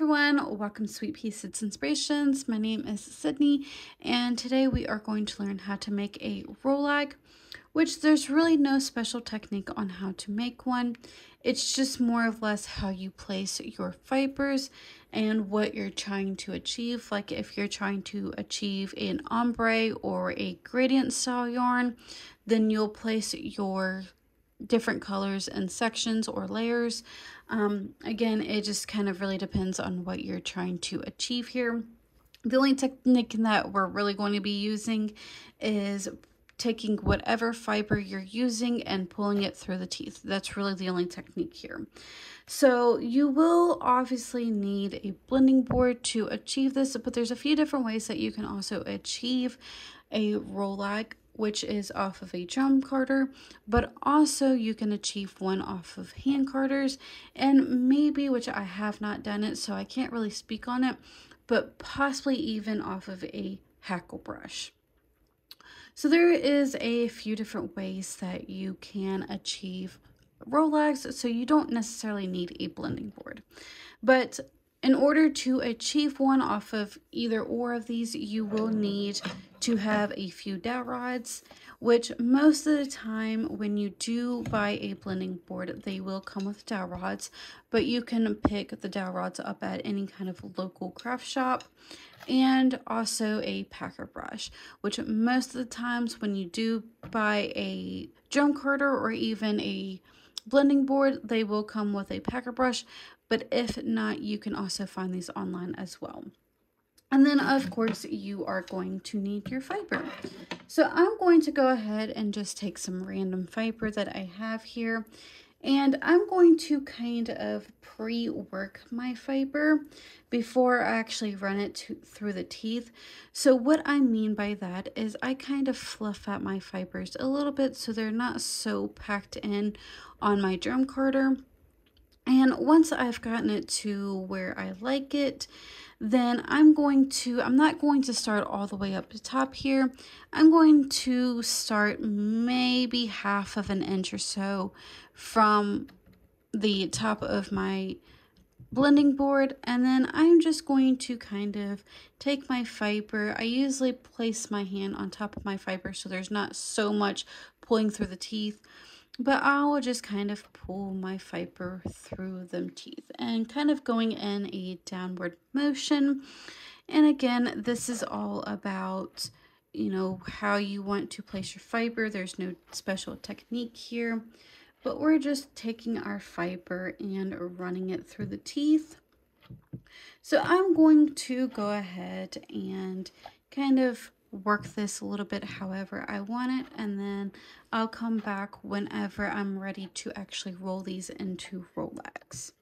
everyone, welcome to Sweet Pea Seeds Inspirations. My name is Sydney, and today we are going to learn how to make a Rolag, which there's really no special technique on how to make one. It's just more or less how you place your fibers and what you're trying to achieve. Like if you're trying to achieve an ombre or a gradient style yarn, then you'll place your different colors and sections or layers. Again, it just kind of really depends on what you're trying to achieve here. The only technique that we're really going to be using is taking whatever fiber you're using and pulling it through the teeth. That's really the only technique here. So you will obviously need a blending board to achieve this, but there's a few different ways that you can also achieve a Rolag, which is off of a drum carder, but also you can achieve one off of hand carders, and maybe, which I have not done it, so I can't really speak on it, but possibly even off of a hackle brush. So there is a few different ways that you can achieve Rolags, so you don't necessarily need a blending board. But in order to achieve one off of either or of these, you will need to have a few dowel rods, which most of the time when you do buy a blending board, they will come with dowel rods, but you can pick the dowel rods up at any kind of local craft shop, and also a packer brush, which most of the times when you do buy a drum carder or even a blending board, they will come with a packer brush, but if not, you can also find these online as well. And then of course you are going to need your fiber. So I'm going to go ahead and just take some random fiber that I have here, and I'm going to kind of pre-work my fiber before I actually run it through the teeth. So what I mean by that is I kind of fluff out my fibers a little bit so they're not so packed in on my drum carder. And once I've gotten it to where I like it, then I'm not going to start all the way up to top here. I'm going to start maybe half of an inch or so from the top of my blending board, and then I'm just going to kind of take my fiber. I usually place my hand on top of my fiber so there's not so much pulling through the teeth, but I will just kind of pull my fiber through them teeth and kind of going in a downward motion. And again, this is all about, how you want to place your fiber. There's no special technique here, but we're just taking our fiber and running it through the teeth. So I'm going to go ahead and kind of work this a little bit however I want it, and then I'll come back whenever I'm ready to actually roll these into Rolags.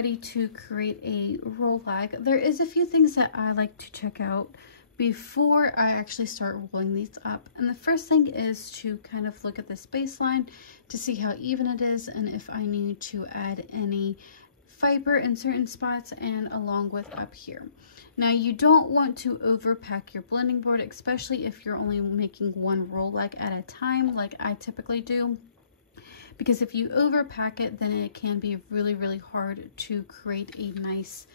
ready to create a Rolag, there is a few things that I like to check out before I actually start rolling these up. And the first thing is to kind of look at this baseline to see how even it is and if I need to add any fiber in certain spots and along with up here. Now you don't want to overpack your blending board, especially if you're only making one Rolag at a time like I typically do. Because if you overpack it, then it can be really hard to create a nice,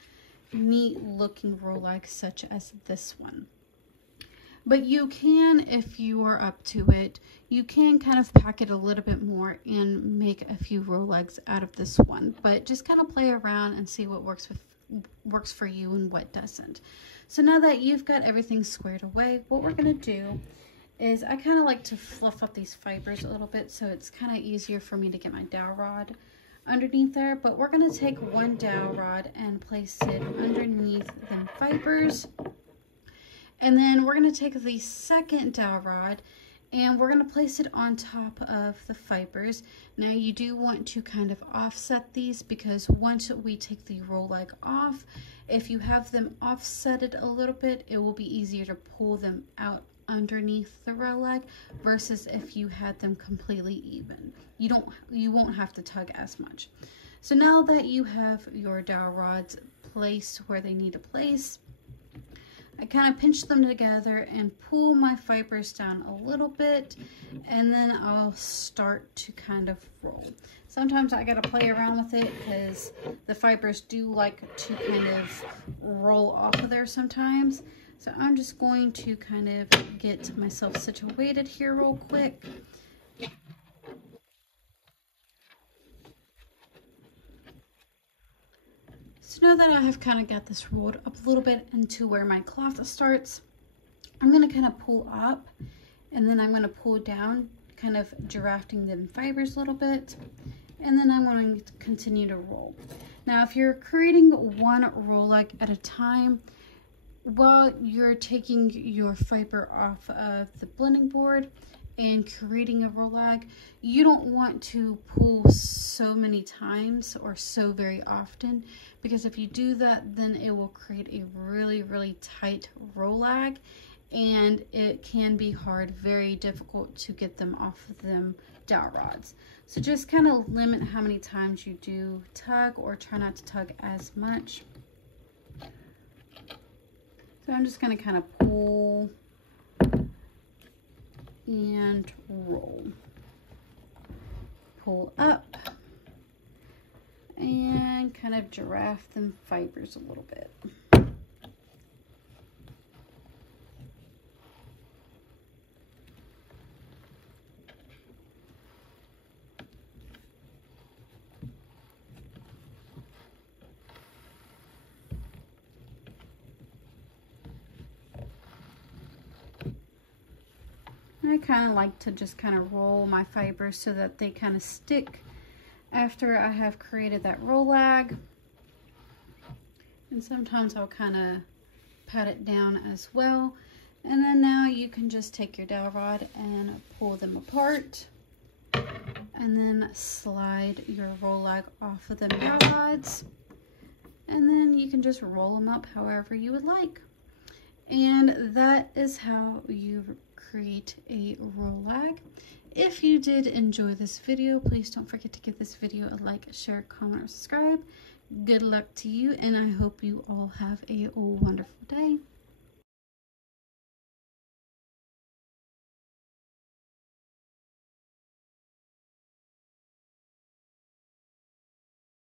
neat looking Rolag such as this one. But you can, if you are up to it, you can kind of pack it a little bit more and make a few Rolags out of this one. But just kind of play around and see what works for you and what doesn't. So now that you've got everything squared away, what we're going to do is I kind of like to fluff up these fibers a little bit so it's kind of easier for me to get my dowel rod underneath there. But we're going to take one dowel rod and place it underneath them fibers, and then we're going to take the second dowel rod and we're going to place it on top of the fibers. Now you do want to kind of offset these, because once we take the Rolag off, if you have them offsetted a little bit, it will be easier to pull them out underneath the Rolag versus if you had them completely even. You won't have to tug as much. So now that you have your dowel rods placed where they need to place, I kind of pinch them together and pull my fibers down a little bit, and then I'll start to kind of roll. Sometimes I gotta play around with it because the fibers do like to kind of roll off of there sometimes. So I'm just going to kind of get myself situated here real quick. So now that I have kind of got this rolled up a little bit into where my cloth starts, I'm going to kind of pull up and then I'm going to pull down, kind of girafting the fibers a little bit, and then I'm going to continue to roll. Now if you're creating one Rolag at a time, while you're taking your fiber off of the blending board and creating a Rolag, you don't want to pull so many times or so very often, because if you do that, then it will create a really tight Rolag, and it can be hard, very difficult to get them off of them dowel rods. So just kind of limit how many times you do tug, or try not to tug as much. So I'm just going to kind of pull and roll. Pull up and kind of giraffe them fibers a little bit. I kind of like to just kind of roll my fibers so that they kind of stick after I have created that Rolag. And sometimes I'll kind of pat it down as well. And then now you can just take your dowel rod and pull them apart, and then slide your Rolag off of the dowel rods. And then you can just roll them up however you would like. And that is how you create a Rolag. If you did enjoy this video, please don't forget to give this video a like, share, comment, or subscribe. Good luck to you, and I hope you all have a wonderful day.